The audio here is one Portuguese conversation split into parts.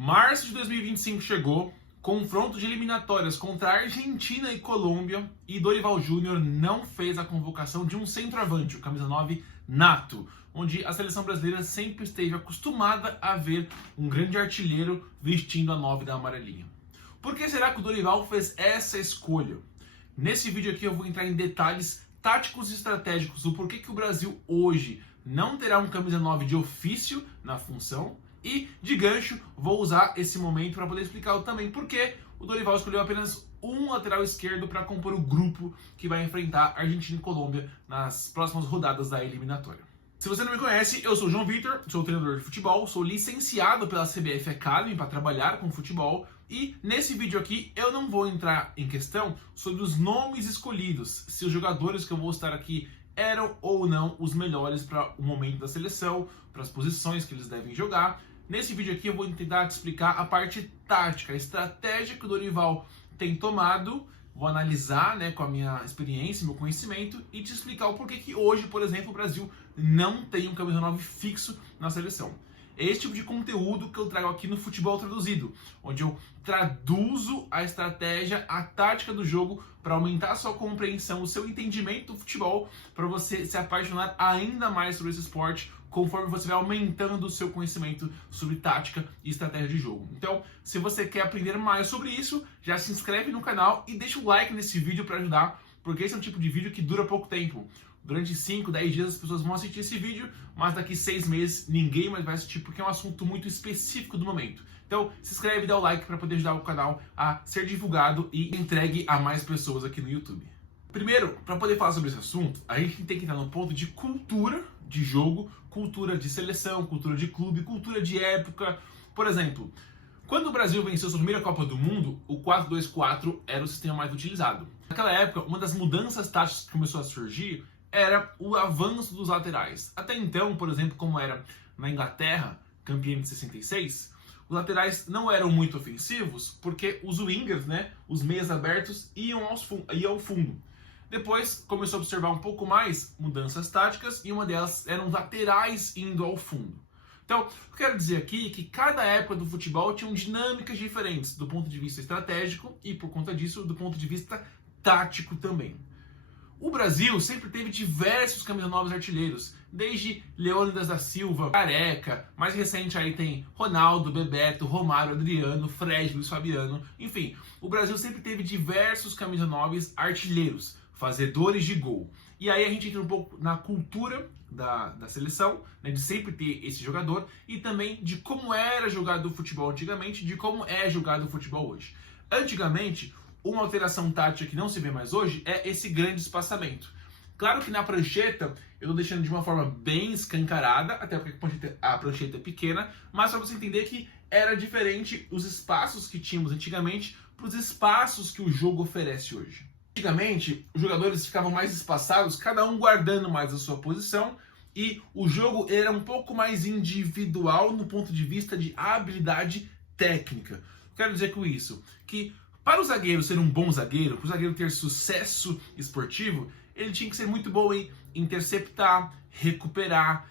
Março de 2025 chegou, confronto de eliminatórias contra a Argentina e Colômbia, e Dorival Júnior não fez a convocação de um centroavante, o camisa 9 nato, onde a seleção brasileira sempre esteve acostumada a ver um grande artilheiro vestindo a 9 da amarelinha. Por que será que o Dorival fez essa escolha? Nesse vídeo aqui eu vou entrar em detalhes táticos e estratégicos do porquê que o Brasil hoje não terá um camisa 9 de ofício na função. E, de gancho, vou usar esse momento para poder explicar também por que o Dorival escolheu apenas um lateral esquerdo para compor o grupo que vai enfrentar Argentina e Colômbia nas próximas rodadas da eliminatória. Se você não me conhece, eu sou o João Vitor, sou treinador de futebol, sou licenciado pela CBF Academy para trabalhar com futebol, e nesse vídeo aqui eu não vou entrar em questão sobre os nomes escolhidos, se os jogadores que eu vou estar aqui eram ou não os melhores para o momento da seleção, para as posições que eles devem jogar. Nesse vídeo aqui eu vou tentar te explicar a parte tática, a estratégia que o Dorival tem tomado, vou analisar com a minha experiência, meu conhecimento, e te explicar o porquê que hoje, por exemplo, o Brasil não tem um camisa 9 fixo na seleção. É esse tipo de conteúdo que eu trago aqui no Futebol Traduzido, onde eu traduzo a estratégia, a tática do jogo para aumentar a sua compreensão, o seu entendimento do futebol, para você se apaixonar ainda mais sobre esse esporte, conforme você vai aumentando o seu conhecimento sobre tática e estratégia de jogo. Então, se você quer aprender mais sobre isso, já se inscreve no canal e deixa o like nesse vídeo para ajudar, porque esse é um tipo de vídeo que dura pouco tempo. Durante 5, 10 dias as pessoas vão assistir esse vídeo, mas daqui 6 meses ninguém mais vai assistir, porque é um assunto muito específico do momento. Então, se inscreve e dá o like para poder ajudar o canal a ser divulgado e entregue a mais pessoas aqui no YouTube. Primeiro, para poder falar sobre esse assunto, a gente tem que entrar no ponto de cultura de jogo, cultura de seleção, cultura de clube, cultura de época. Por exemplo, quando o Brasil venceu sua primeira Copa do Mundo, o 4-2-4 era o sistema mais utilizado. Naquela época, uma das mudanças táticas que começou a surgir era o avanço dos laterais. Até então, por exemplo, como era na Inglaterra, campeã de 66, os laterais não eram muito ofensivos, porque os wingers, os meias abertos, iam ao fundo. Depois começou a observar um pouco mais mudanças táticas, e uma delas eram os laterais indo ao fundo. Então, eu quero dizer aqui que cada época do futebol tinham dinâmicas diferentes, do ponto de vista estratégico e, por conta disso, do ponto de vista tático também. O Brasil sempre teve diversos camisas 9 artilheiros, desde Leônidas da Silva, Careca, mais recente aí tem Ronaldo, Bebeto, Romário, Adriano, Fred, Luiz Fabiano, enfim, o Brasil sempre teve diversos camisas 9 artilheiros, fazedores de gol. E aí a gente entra um pouco na cultura da seleção, de sempre ter esse jogador, e também de como era jogado o futebol antigamente, de como é jogado o futebol hoje. Antigamente, uma alteração tática que não se vê mais hoje é esse grande espaçamento. Claro que na prancheta eu estou deixando de uma forma bem escancarada, até porque a prancheta é pequena, mas para você entender que era diferente os espaços que tínhamos antigamente para os espaços que o jogo oferece hoje. Antigamente, os jogadores ficavam mais espaçados, cada um guardando mais a sua posição, e o jogo era um pouco mais individual no ponto de vista de habilidade técnica. Quero dizer com isso que para o zagueiro ser um bom zagueiro, para o zagueiro ter sucesso esportivo, ele tinha que ser muito bom em interceptar, recuperar,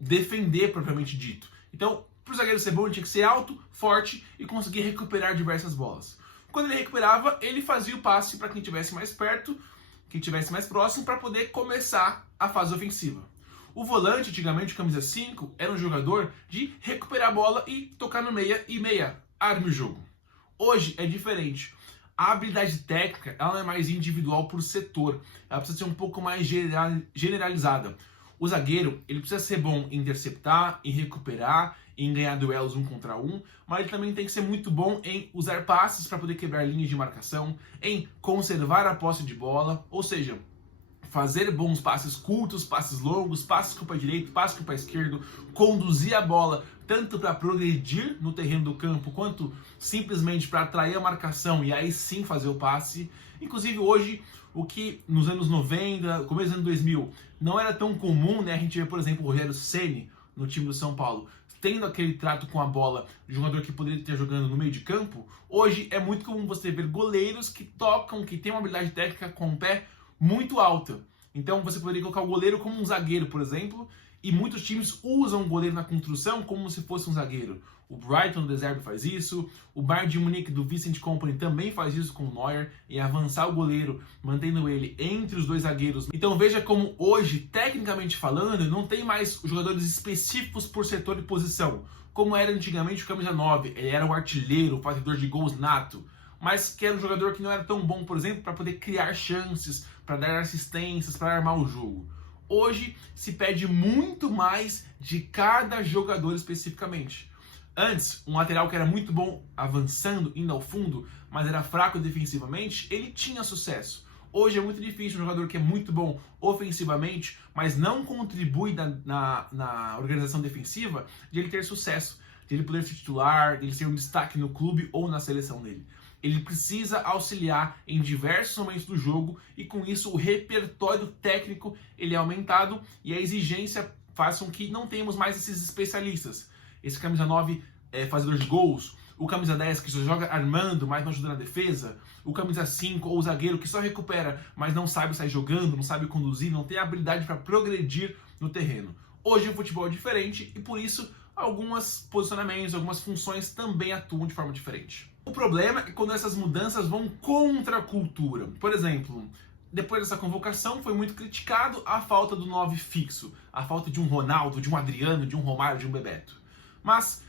defender propriamente dito. Então, para o zagueiro ser bom, ele tinha que ser alto, forte e conseguir recuperar diversas bolas. Quando ele recuperava, ele fazia o passe para quem estivesse mais perto, quem estivesse mais próximo, para poder começar a fase ofensiva. O volante, antigamente, o camisa 5, era um jogador de recuperar a bola e tocar no meia, e meia, arme o jogo. Hoje é diferente. A habilidade técnica ela não é mais individual por setor. Ela precisa ser um pouco mais generalizada. O zagueiro ele precisa ser bom em interceptar, em recuperar, em ganhar duelos 1 contra 1, mas ele também tem que ser muito bom em usar passes para poder quebrar linhas de marcação, em conservar a posse de bola, ou seja, fazer bons passes curtos, passes longos, passes com o pé direito, passes com o pé esquerdo, conduzir a bola tanto para progredir no terreno do campo, quanto simplesmente para atrair a marcação e aí sim fazer o passe. Inclusive hoje, o que nos anos 90, começo dos anos 2000, não era tão comum, a gente vê, por exemplo, o Rogério Ceni no time do São Paulo, tendo aquele trato com a bola de jogador que poderia estar jogando no meio de campo. Hoje é muito comum você ver goleiros que tocam, que têm uma habilidade técnica com o pé muito alta. Então você poderia colocar o goleiro como um zagueiro, por exemplo, e muitos times usam o goleiro na construção como se fosse um zagueiro. O Brighton do De Zerbi faz isso, o Bayern de Munique do Vincent Kompany também faz isso com o Neuer, e avançar o goleiro, mantendo ele entre os dois zagueiros. Então veja como hoje, tecnicamente falando, não tem mais jogadores específicos por setor e posição, como era antigamente o camisa 9, ele era o artilheiro, o fazedor de gols nato, mas que era um jogador que não era tão bom, por exemplo, para poder criar chances, para dar assistências, para armar o jogo. Hoje se pede muito mais de cada jogador especificamente. Antes, um lateral que era muito bom avançando, indo ao fundo, mas era fraco defensivamente, ele tinha sucesso. Hoje é muito difícil um jogador que é muito bom ofensivamente, mas não contribui na organização defensiva, de ele ter sucesso, de ele poder ser titular, de ele ser um destaque no clube ou na seleção dele. Ele precisa auxiliar em diversos momentos do jogo e com isso o repertório técnico ele é aumentado e a exigência faz com que não tenhamos mais esses especialistas. Esse camisa 9 fazedor de gols, o camisa 10 que só joga armando, mas não ajuda na defesa, o camisa 5 ou o zagueiro que só recupera, mas não sabe sair jogando, não sabe conduzir, não tem habilidade para progredir no terreno. Hoje o futebol é diferente e por isso alguns posicionamentos, algumas funções também atuam de forma diferente. O problema é quando essas mudanças vão contra a cultura. Por exemplo, depois dessa convocação foi muito criticado a falta do 9 fixo, a falta de um Ronaldo, de um Adriano, de um Romário, de um Bebeto. Mas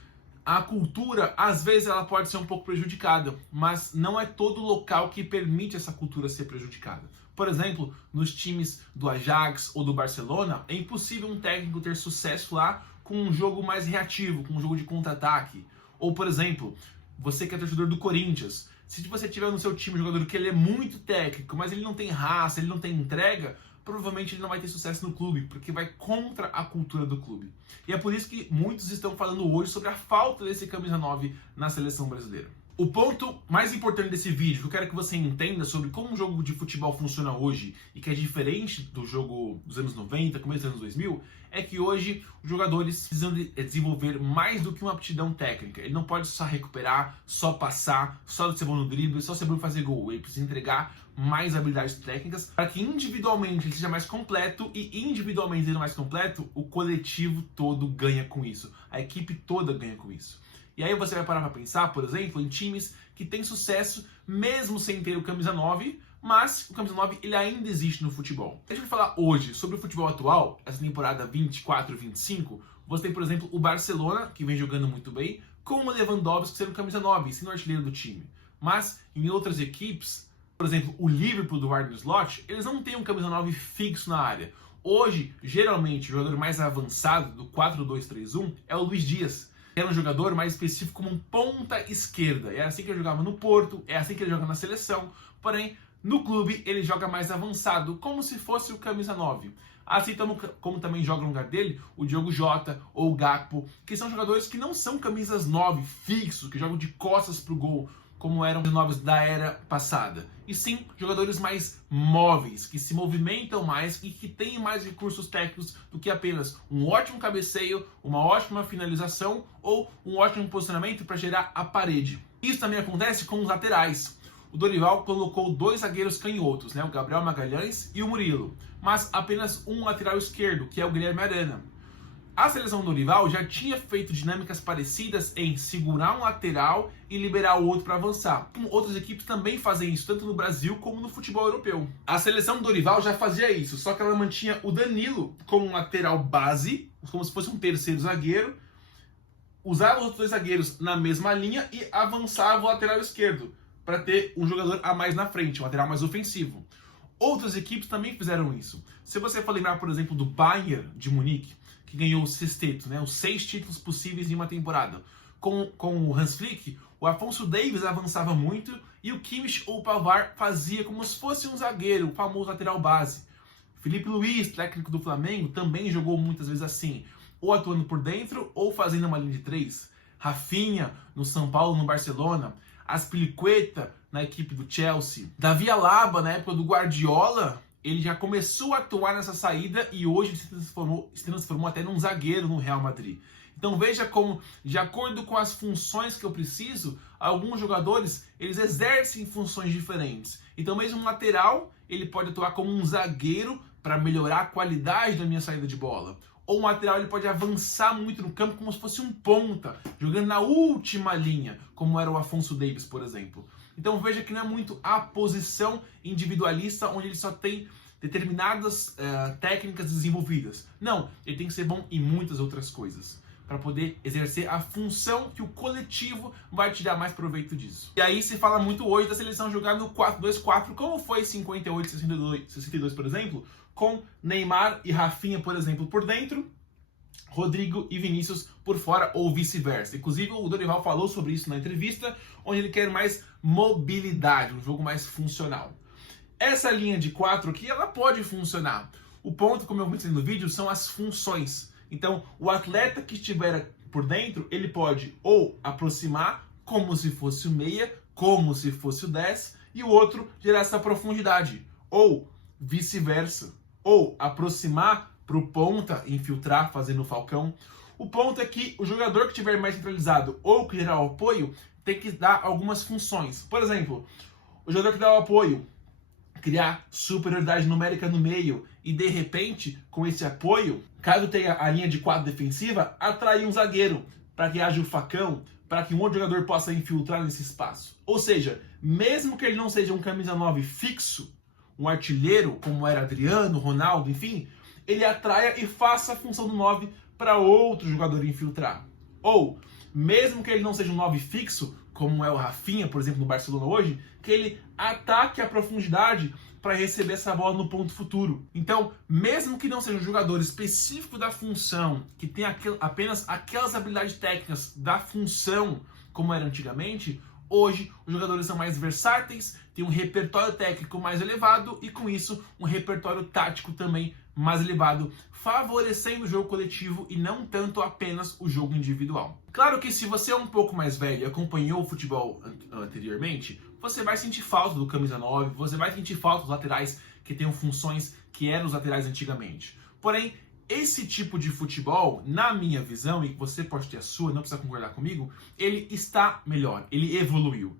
a cultura, às vezes, ela pode ser um pouco prejudicada, mas não é todo local que permite essa cultura ser prejudicada. Por exemplo, nos times do Ajax ou do Barcelona, é impossível um técnico ter sucesso lá com um jogo mais reativo, com um jogo de contra-ataque. Ou, por exemplo, você que é torcedor do Corinthians, se você tiver no seu time um jogador que ele é muito técnico, mas ele não tem raça, ele não tem entrega, provavelmente ele não vai ter sucesso no clube, porque vai contra a cultura do clube. E é por isso que muitos estão falando hoje sobre a falta desse camisa 9 na seleção brasileira. O ponto mais importante desse vídeo, que eu quero que você entenda sobre como um jogo de futebol funciona hoje e que é diferente do jogo dos anos 90, começo dos anos 2000, é que hoje os jogadores precisam desenvolver mais do que uma aptidão técnica. Ele não pode só recuperar, só passar, só ser bom no drible, só ser bom em fazer gol. Ele precisa entregar mais habilidades técnicas para que individualmente ele seja mais completo e individualmente sendo mais completo, o coletivo todo ganha com isso. A equipe toda ganha com isso. E aí você vai parar para pensar, por exemplo, em times que têm sucesso mesmo sem ter o camisa 9, mas o camisa 9 ele ainda existe no futebol. Deixa eu falar hoje sobre o futebol atual, essa temporada 24-25. Você tem, por exemplo, o Barcelona, que vem jogando muito bem, com o Lewandowski sendo camisa 9, sendo o artilheiro do time. Mas em outras equipes, por exemplo, o Liverpool do Arne Slot, eles não têm um camisa 9 fixo na área. Hoje, geralmente, o jogador mais avançado do 4-2-3-1 é o Luiz Dias. Era um jogador mais específico como um ponta esquerda. É assim que ele jogava no Porto, é assim que ele joga na seleção. Porém, no clube ele joga mais avançado, como se fosse o camisa 9. Assim como também joga no lugar dele o Diogo Jota ou o Gakpo, que são jogadores que não são camisas 9 fixos, que jogam de costas pro gol, como eram os 9 da era passada. E sim, jogadores mais móveis, que se movimentam mais e que têm mais recursos técnicos do que apenas um ótimo cabeceio, uma ótima finalização ou um ótimo posicionamento para gerar a parede. Isso também acontece com os laterais. O Dorival colocou 2 zagueiros canhotos, o Gabriel Magalhães e o Murilo, mas apenas um lateral esquerdo, que é o Guilherme Arana. A seleção do Dorival já tinha feito dinâmicas parecidas em segurar um lateral e liberar o outro para avançar. Outras equipes também fazem isso, tanto no Brasil como no futebol europeu. A seleção do Dorival já fazia isso, só que ela mantinha o Danilo como um lateral base, como se fosse um terceiro zagueiro, usava os outros 2 zagueiros na mesma linha e avançava o lateral esquerdo, para ter um jogador a mais na frente, um lateral mais ofensivo. Outras equipes também fizeram isso. Se você for lembrar, por exemplo, do Bayern de Munique, que ganhou o sexteto, os 6 títulos possíveis em uma temporada. Com o Hans Flick, o Afonso Davies avançava muito e o Kimmich ou o Pavard fazia como se fosse um zagueiro, o famoso lateral base. Felipe Luiz, técnico do Flamengo, também jogou muitas vezes assim, ou atuando por dentro ou fazendo uma linha de 3. Rafinha, no São Paulo, no Barcelona. Aspilicueta, na equipe do Chelsea. Davi Alaba, na época do Guardiola, ele já começou a atuar nessa saída e hoje se transformou até num zagueiro no Real Madrid. Então veja como, de acordo com as funções que eu preciso, alguns jogadores eles exercem funções diferentes. Então mesmo um lateral, ele pode atuar como um zagueiro para melhorar a qualidade da minha saída de bola. ou um lateral ele pode avançar muito no campo como se fosse um ponta, jogando na última linha, como era o Afonso Davies, por exemplo. Então veja que não é muito a posição individualista, onde ele só tem determinadas técnicas desenvolvidas. Não, ele tem que ser bom em muitas outras coisas, para poder exercer a função que o coletivo vai tirar mais proveito disso. E aí se fala muito hoje da seleção jogar no 4-2-4, como foi 58, 62, por exemplo, com Neymar e Rafinha, por exemplo, por dentro, Rodrigo e Vinícius por fora, ou vice-versa. Inclusive o Dorival falou sobre isso na entrevista, onde ele quer mais mobilidade, um jogo mais funcional. Essa linha de 4 aqui, ela pode funcionar. O ponto, como eu mostrei no vídeo, são as funções. Então, o atleta que estiver por dentro, ele pode ou aproximar, como se fosse o meia, como se fosse o 10, e o outro gerar essa profundidade. Ou vice-versa. Ou aproximar para o ponta, infiltrar, fazendo o falcão. O ponto é que o jogador que estiver mais centralizado ou que gerar o apoio, tem que dar algumas funções. Por exemplo, o jogador que dá o apoio, criar superioridade numérica no meio e, de repente, com esse apoio, caso tenha a linha de 4 defensiva, atrair um zagueiro para que haja o facão, para que um outro jogador possa infiltrar nesse espaço. Ou seja, mesmo que ele não seja um camisa 9 fixo, um artilheiro, como era Adriano, Ronaldo, enfim, ele atraia e faça a função do 9 para outro jogador infiltrar. Ou, mesmo que ele não seja um 9 fixo, como é o Rafinha, por exemplo, no Barcelona hoje, que ele ataque a profundidade para receber essa bola no ponto futuro. Então, mesmo que não seja um jogador específico da função, que tenha apenas aquelas habilidades técnicas da função, como era antigamente, hoje os jogadores são mais versáteis, têm um repertório técnico mais elevado e, com isso, um repertório tático também mais elevado, favorecendo o jogo coletivo e não tanto apenas o jogo individual. Claro que se você é um pouco mais velho e acompanhou o futebol anteriormente, você vai sentir falta do camisa 9, você vai sentir falta dos laterais que tenham funções que eram os laterais antigamente. Porém, esse tipo de futebol, na minha visão, e você pode ter a sua, não precisa concordar comigo, ele está melhor, ele evoluiu.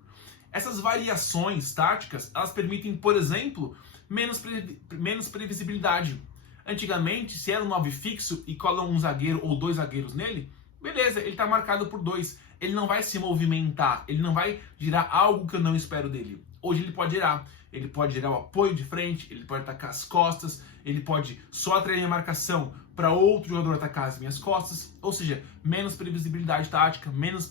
Essas variações táticas, elas permitem, por exemplo, menos previsibilidade. Antigamente, se era um 9 fixo e cola um zagueiro ou dois zagueiros nele, beleza, ele está marcado por dois. Ele não vai se movimentar, ele não vai girar algo que eu não espero dele. Hoje ele pode girar. Ele pode gerar o apoio de frente, ele pode atacar as costas, ele pode só atrair a marcação para outro jogador atacar as minhas costas. Ou seja, menos previsibilidade tática, menos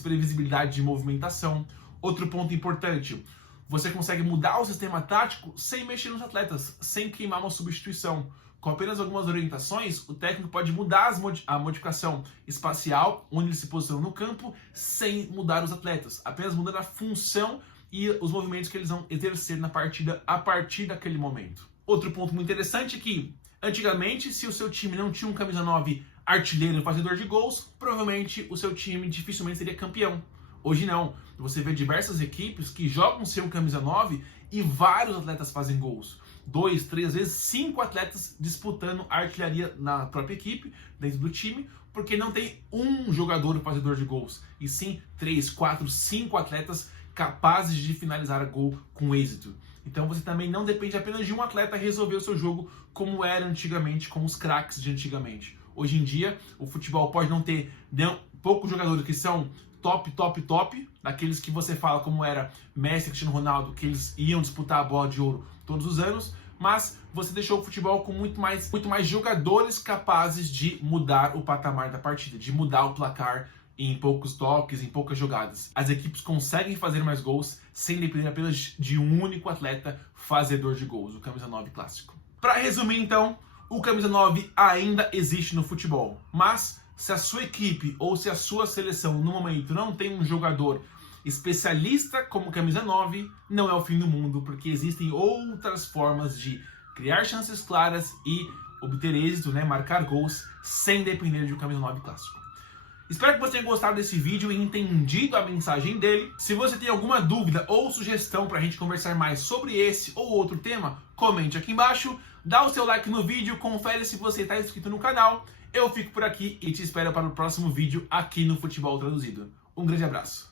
previsibilidade de movimentação. Outro ponto importante, você consegue mudar o sistema tático sem mexer nos atletas, sem queimar uma substituição. Com apenas algumas orientações, o técnico pode mudar a modificação espacial, onde ele se posiciona no campo, sem mudar os atletas, apenas mudando a função e os movimentos que eles vão exercer na partida a partir daquele momento. Outro ponto muito interessante é que, antigamente, se o seu time não tinha um camisa 9 artilheiro e fazedor de gols, provavelmente o seu time dificilmente seria campeão. Hoje não. Você vê diversas equipes que jogam sem um camisa 9 e vários atletas fazem gols. 2, 3, às vezes 5 atletas disputando a artilharia na própria equipe, dentro do time, porque não tem um jogador fazedor de gols, e sim 3, 4, 5 atletas capazes de finalizar a gol com êxito. Então você também não depende apenas de um atleta resolver o seu jogo como era antigamente, com os craques de antigamente. Hoje em dia, o futebol pode não ter poucos jogadores que são top, daqueles que você fala como era Messi, Cristiano Ronaldo, que eles iam disputar a bola de ouro todos os anos, mas você deixou o futebol com muito mais jogadores capazes de mudar o patamar da partida, de mudar o placar em poucos toques, em poucas jogadas. As equipes conseguem fazer mais gols sem depender apenas de um único atleta fazedor de gols, o camisa 9 clássico. Para resumir então, o camisa 9 ainda existe no futebol, mas se a sua equipe ou se a sua seleção no momento não tem um jogador especialista como camisa 9, não é o fim do mundo, porque existem outras formas de criar chances claras e obter êxito, marcar gols, sem depender de um camisa 9 clássico. Espero que você tenha gostado desse vídeo e entendido a mensagem dele. Se você tem alguma dúvida ou sugestão para a gente conversar mais sobre esse ou outro tema, comente aqui embaixo, dá o seu like no vídeo, confere se você está inscrito no canal. Eu fico por aqui e te espero para o próximo vídeo aqui no Futebol Traduzido. Um grande abraço.